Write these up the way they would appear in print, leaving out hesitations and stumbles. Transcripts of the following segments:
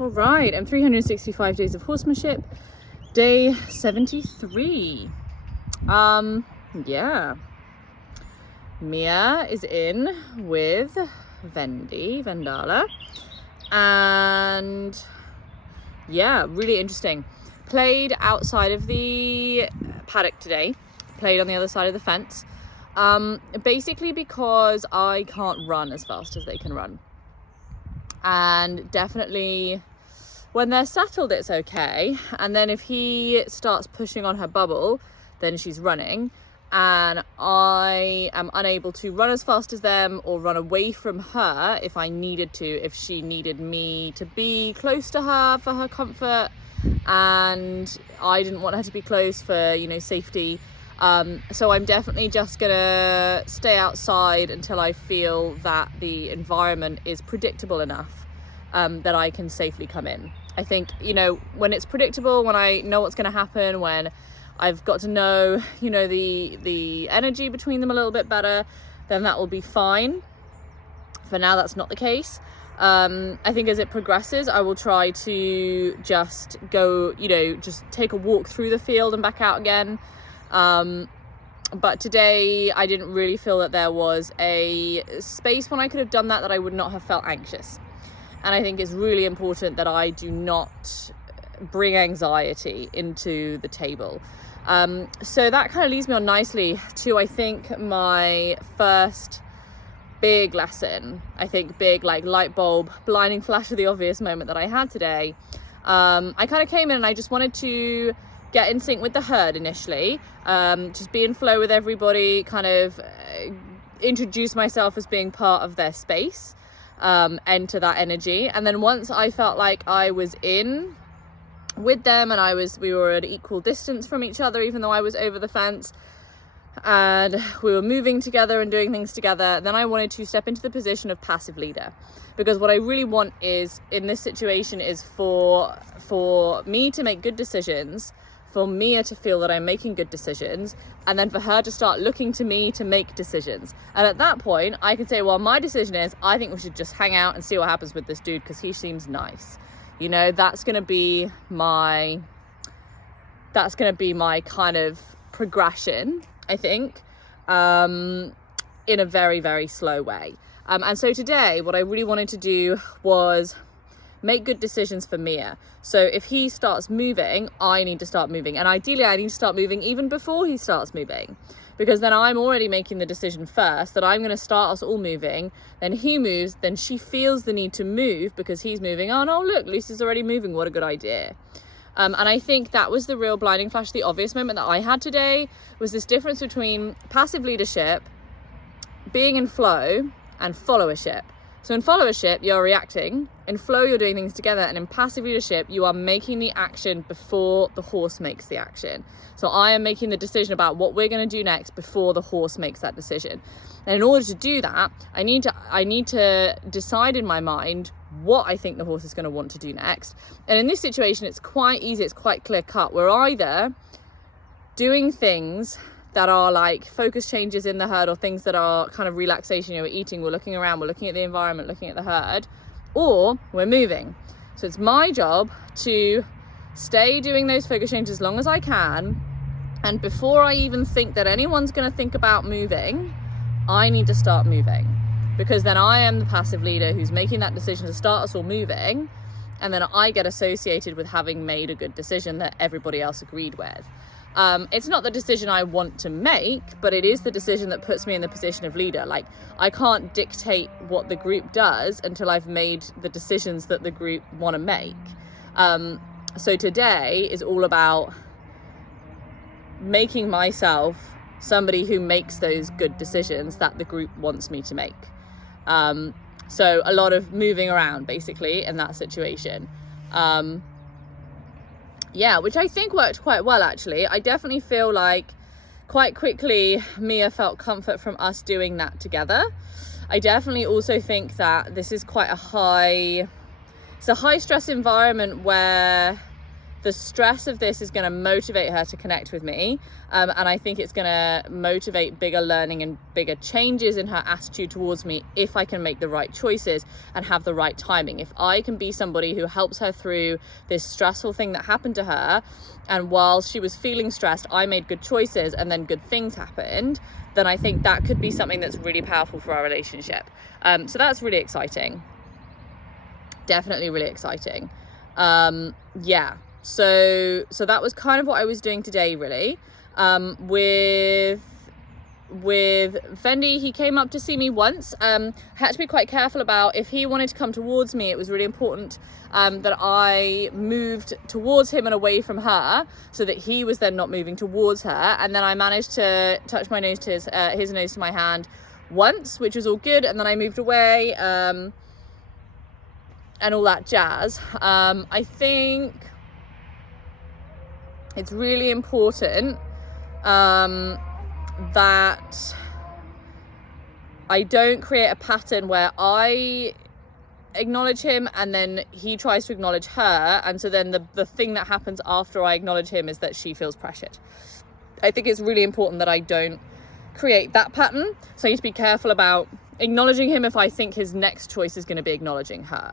All right, I'm 365 days of horsemanship, day 73. Yeah, Mia is in with Vendala, and yeah, really interesting. Played outside of the paddock today, played on the other side of the fence, basically because I can't run as fast as they can run. And definitely when they're settled, it's okay. And then if he starts pushing on her bubble, then she's running. And I am unable to run as fast as them or run away from her if I needed to, if she needed me to be close to her for her comfort. And I didn't want her to be close for, safety. So I'm definitely just gonna stay outside until I feel that the environment is predictable enough that I can safely come in. I think, when it's predictable, when I know what's gonna happen, when I've got to know, the energy between them a little bit better, then that will be fine. For now, that's not the case. I think as it progresses, I will try to just go, just take a walk through the field and back out again. But today I didn't really feel that there was a space when I could have done that I would not have felt anxious. And I think it's really important that I do not bring anxiety into the table. So that kind of leads me on nicely to, I think, my first big lesson. I think big, like light bulb, blinding flash of the obvious moment that I had today. I kind of came in and I just wanted to get in sync with the herd initially, just be in flow with everybody, kind of introduce myself as being part of their space, enter that energy. And then once I felt like I was in with them and we were at equal distance from each other, even though I was over the fence, and we were moving together and doing things together, then I wanted to step into the position of passive leader. Because what I really want is, in this situation, is for me to make good decisions, for Mia to feel that I'm making good decisions, and then for her to start looking to me to make decisions. And at that point, I can say, well, my decision is, I think we should just hang out and see what happens with this dude because he seems nice. That's going to be my kind of progression, I think, in a very, very slow way. And so today, what I really wanted to do was make good decisions for Mia. So if he starts moving, I need to start moving. And ideally, I need to start moving even before he starts moving, because then I'm already making the decision first that I'm going to start us all moving. Then he moves, then she feels the need to move because he's moving. Oh no, look, Lucy's already moving. What a good idea. And I think that was the real blinding flash, the obvious moment that I had today, was this difference between passive leadership, being in flow, and followership. So in followership, you're reacting. In flow, you're doing things together. And in passive leadership, you are making the action before the horse makes the action. So I am making the decision about what we're going to do next before the horse makes that decision. And in order to do that, I need to decide in my mind what I think the horse is going to want to do next. And in this situation, it's quite easy. It's quite clear cut. We're either doing things that are like focus changes in the herd, or things that are kind of relaxation. We're eating, we're looking around, we're looking at the environment, looking at the herd, or we're moving. So it's my job to stay doing those focus changes as long as I can. And before I even think that anyone's going to think about moving, I need to start moving, because then I am the passive leader who's making that decision to start us all moving. And then I get associated with having made a good decision that everybody else agreed with. It's not the decision I want to make, but it is the decision that puts me in the position of leader. Like, I can't dictate what the group does until I've made the decisions that the group want to make. So today is all about making myself somebody who makes those good decisions that the group wants me to make. So a lot of moving around basically in that situation. Which I think worked quite well, actually. I definitely feel like quite quickly Mia felt comfort from us doing that together. I definitely also think that this is quite a high stress environment where the stress of this is going to motivate her to connect with me, and I think it's going to motivate bigger learning and bigger changes in her attitude towards me if I can make the right choices and have the right timing. If I can be somebody who helps her through this stressful thing that happened to her, and while she was feeling stressed, I made good choices and then good things happened, then I think that could be something that's really powerful for our relationship. So that's really exciting. Definitely really exciting. Yeah. So that was kind of what I was doing today, really. With Fendi, he came up to see me once. Had to be quite careful about if he wanted to come towards me. It was really important that I moved towards him and away from her, so that he was then not moving towards her. And then I managed to touch my nose to his nose to my hand once, which was all good. And then I moved away, and all that jazz. I think it's really important that I don't create a pattern where I acknowledge him and then he tries to acknowledge her, and so then the thing that happens after I acknowledge him is that she feels pressured. I think it's really important that I don't create that pattern, so I need to be careful about acknowledging him if I think his next choice is going to be acknowledging her.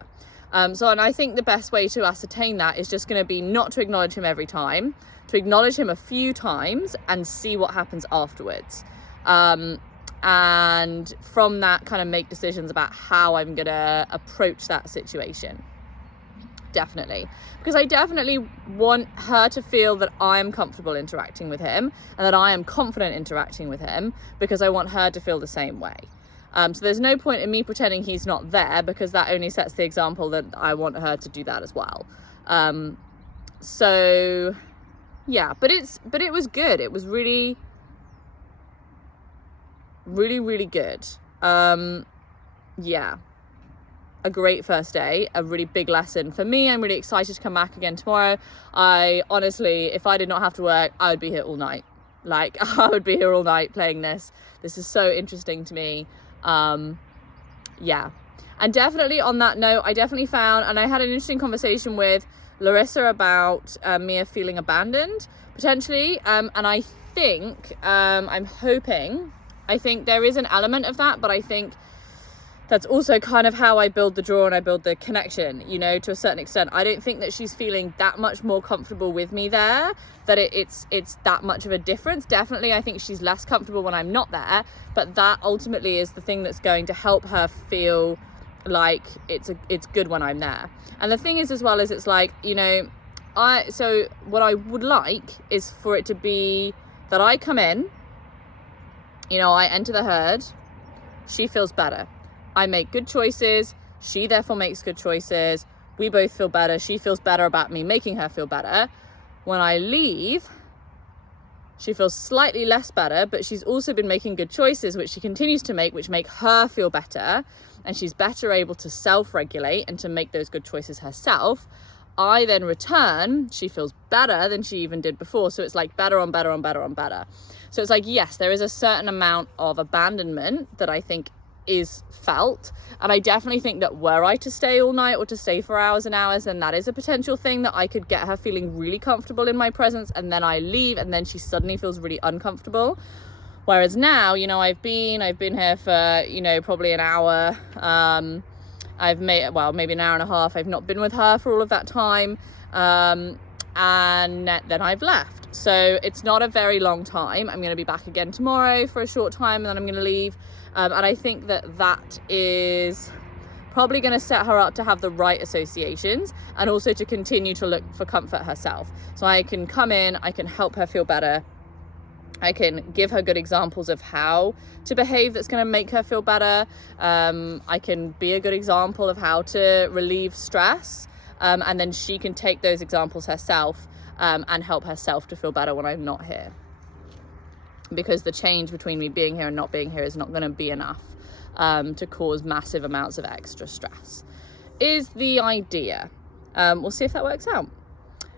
And I think the best way to ascertain that is just going to be not to acknowledge him every time, to acknowledge him a few times and see what happens afterwards. And from that, kind of make decisions about how I'm going to approach that situation. Definitely. Because I definitely want her to feel that I'm comfortable interacting with him and that I am confident interacting with him, because I want her to feel the same way. So there's no point in me pretending he's not there, because that only sets the example that I want her to do that as well. So yeah, but it was good. It was really, really, really good. Yeah, a great first day, a really big lesson for me. I'm really excited to come back again tomorrow. I honestly, if I did not have to work, I would be here all night. Like, I would be here all night playing this. This is so interesting to me. Yeah, and definitely on that note, I definitely found, and I had an interesting conversation with Larissa about Mia feeling abandoned potentially, and I think I'm hoping, I think there is an element of that, but I think that's also kind of how I build the draw and I build the connection, you know, to a certain extent. I don't think that she's feeling that much more comfortable with me there, that it's that much of a difference. Definitely, I think she's less comfortable when I'm not there, but that ultimately is the thing that's going to help her feel like it's good when I'm there. And the thing is, as well, is it's like, you know, so what I would like is for it to be that I come in, you know, I enter the herd, she feels better. I make good choices, she therefore makes good choices, we both feel better, she feels better about me making her feel better. When I leave, she feels slightly less better, but she's also been making good choices, which she continues to make, which make her feel better, and she's better able to self-regulate and to make those good choices herself. I then return, she feels better than she even did before, so it's like better on better on better on better. So it's like, yes, there is a certain amount of abandonment that I think is felt, and I definitely think that were I to stay all night or to stay for hours and hours, then that is a potential thing that I could get her feeling really comfortable in my presence, and then I leave and then she suddenly feels really uncomfortable. Whereas now, you know, I've been here for, you know, probably an hour, I've made, well, maybe an hour and a half, I've not been with her for all of that time, and then I've left. So it's not a very long time. I'm going to be back again tomorrow for a short time, and then I'm going to leave. And I think that is probably going to set her up to have the right associations and also to continue to look for comfort herself. So I can come in, I can help her feel better. I can give her good examples of how to behave that's going to make her feel better. I can be a good example of how to relieve stress. And then she can take those examples herself and help herself to feel better when I'm not here. Because the change between me being here and not being here is not going to be enough to cause massive amounts of extra stress, is the idea. We'll see if that works out.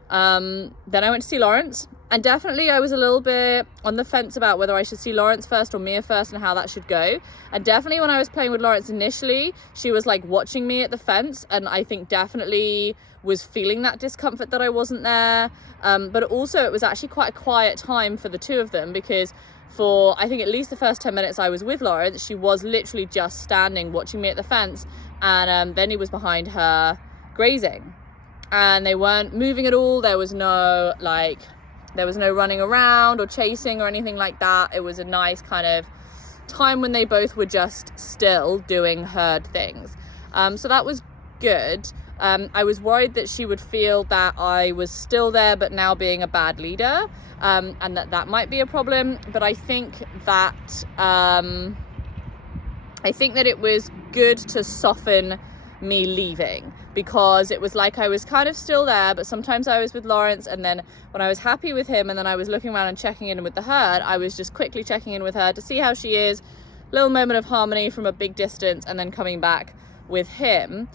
Then I went to see Lawrence. And definitely I was a little bit on the fence about whether I should see Lawrence first or Mia first and how that should go. And definitely when I was playing with Lawrence initially, she was like watching me at the fence, and I think definitely was feeling that discomfort that I wasn't there. But also it was actually quite a quiet time for the two of them, because for I think at least the first 10 minutes I was with Lawrence, she was literally just standing watching me at the fence, and then he was behind her grazing, and they weren't moving at all. There was no running around or chasing or anything like that. It was a nice kind of time when they both were just still doing herd things. So that was good. I was worried that she would feel that I was still there but now being a bad leader, and that might be a problem. But I think that it was good to soften me leaving, because it was like I was kind of still there, but sometimes I was with Lawrence, and then when I was happy with him and then I was looking around and checking in with the herd, I was just quickly checking in with her to see how she is, little moment of harmony from a big distance, and then coming back with him.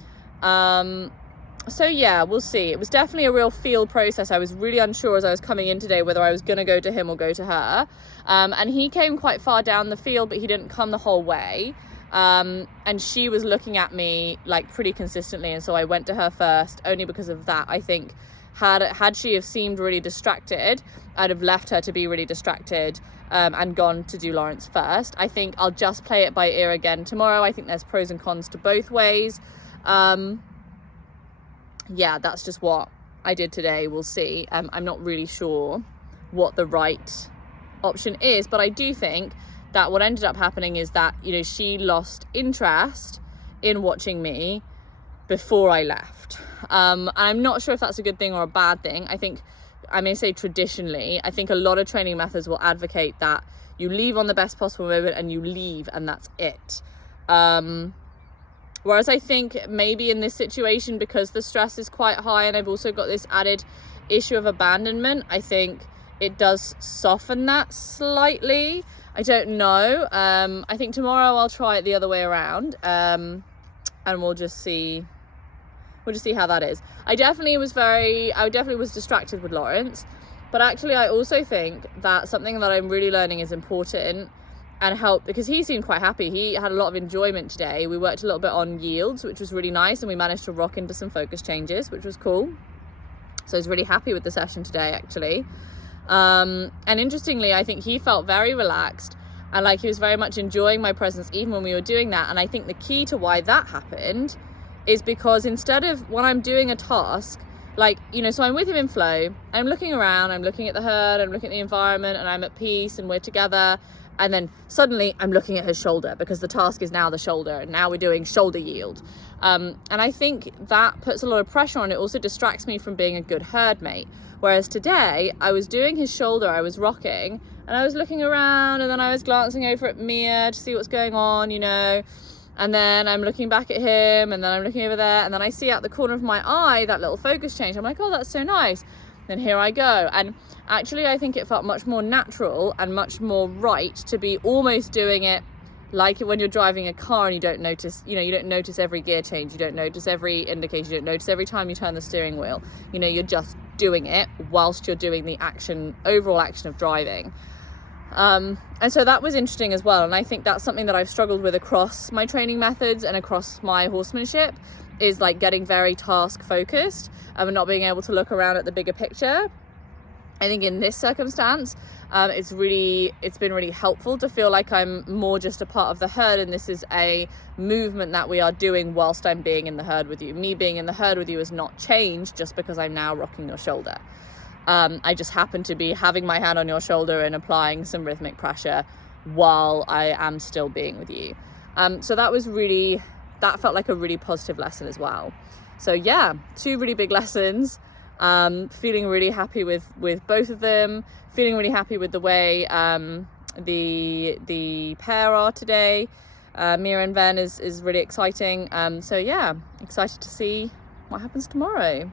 So yeah, we'll see. It was definitely a real feel process. I was really unsure as I was coming in today whether I was going to go to him or go to her, and he came quite far down the field, but he didn't come the whole way. And she was looking at me like pretty consistently, and so I went to her first only because of that. I think had she have seemed really distracted, I'd have left her to be really distracted, and gone to do Lawrence first. I think I'll just play it by ear again tomorrow. I think there's pros and cons to both ways. Yeah, that's just what I did today. We'll see. I'm not really sure what the right option is, but I do think that what ended up happening is that, you know, she lost interest in watching me before I left. And I'm not sure if that's a good thing or a bad thing. I think, I may say traditionally, I think a lot of training methods will advocate that you leave on the best possible moment and you leave and that's it. Whereas I think maybe in this situation, because the stress is quite high and I've also got this added issue of abandonment, I think it does soften that slightly. I don't know. I think tomorrow I'll try it the other way around, and we'll just see how that is. I definitely was distracted with Lawrence, but actually I also think that something that I'm really learning is important and help, because he seemed quite happy. He had a lot of enjoyment today. We worked a little bit on yields, which was really nice, and we managed to rock into some focus changes, which was cool. So I was really happy with the session today, actually. And interestingly, I think he felt very relaxed and like he was very much enjoying my presence even when we were doing that. And I think the key to why that happened is because instead of when I'm doing a task, like, you know, so I'm with him in flow, I'm looking around, I'm looking at the herd, I'm looking at the environment, and I'm at peace and we're together. And then suddenly I'm looking at his shoulder because the task is now the shoulder, and now we're doing shoulder yield. And I think that puts a lot of pressure on. It also distracts me from being a good herd mate. Whereas today I was doing his shoulder, I was rocking, and I was looking around, and then I was glancing over at Mia to see what's going on, you know, and then I'm looking back at him, and then I'm looking over there, and then I see out the corner of my eye that little focus change. I'm like, oh, that's so nice. Then here I go. And actually I think it felt much more natural and much more right to be almost doing it like when you're driving a car and you don't notice, you know, you don't notice every gear change, you don't notice every indicator, you don't notice every time you turn the steering wheel. You know, you're just doing it whilst you're doing the overall action of driving. And so that was interesting as well. And I think that's something that I've struggled with across my training methods and across my horsemanship, is like getting very task focused and not being able to look around at the bigger picture. I think in this circumstance, it's been really helpful to feel like I'm more just a part of the herd, and this is a movement that we are doing whilst I'm being in the herd with you. Me being in the herd with you is not changed just because I'm now rocking your shoulder. I just happen to be having my hand on your shoulder and applying some rhythmic pressure while I am still being with you. So that felt like a really positive lesson as well. So yeah, 2 really big lessons. Feeling really happy with both of them, feeling really happy with the way the pair are today. Mia and Ven is really exciting. So yeah, excited to see what happens tomorrow.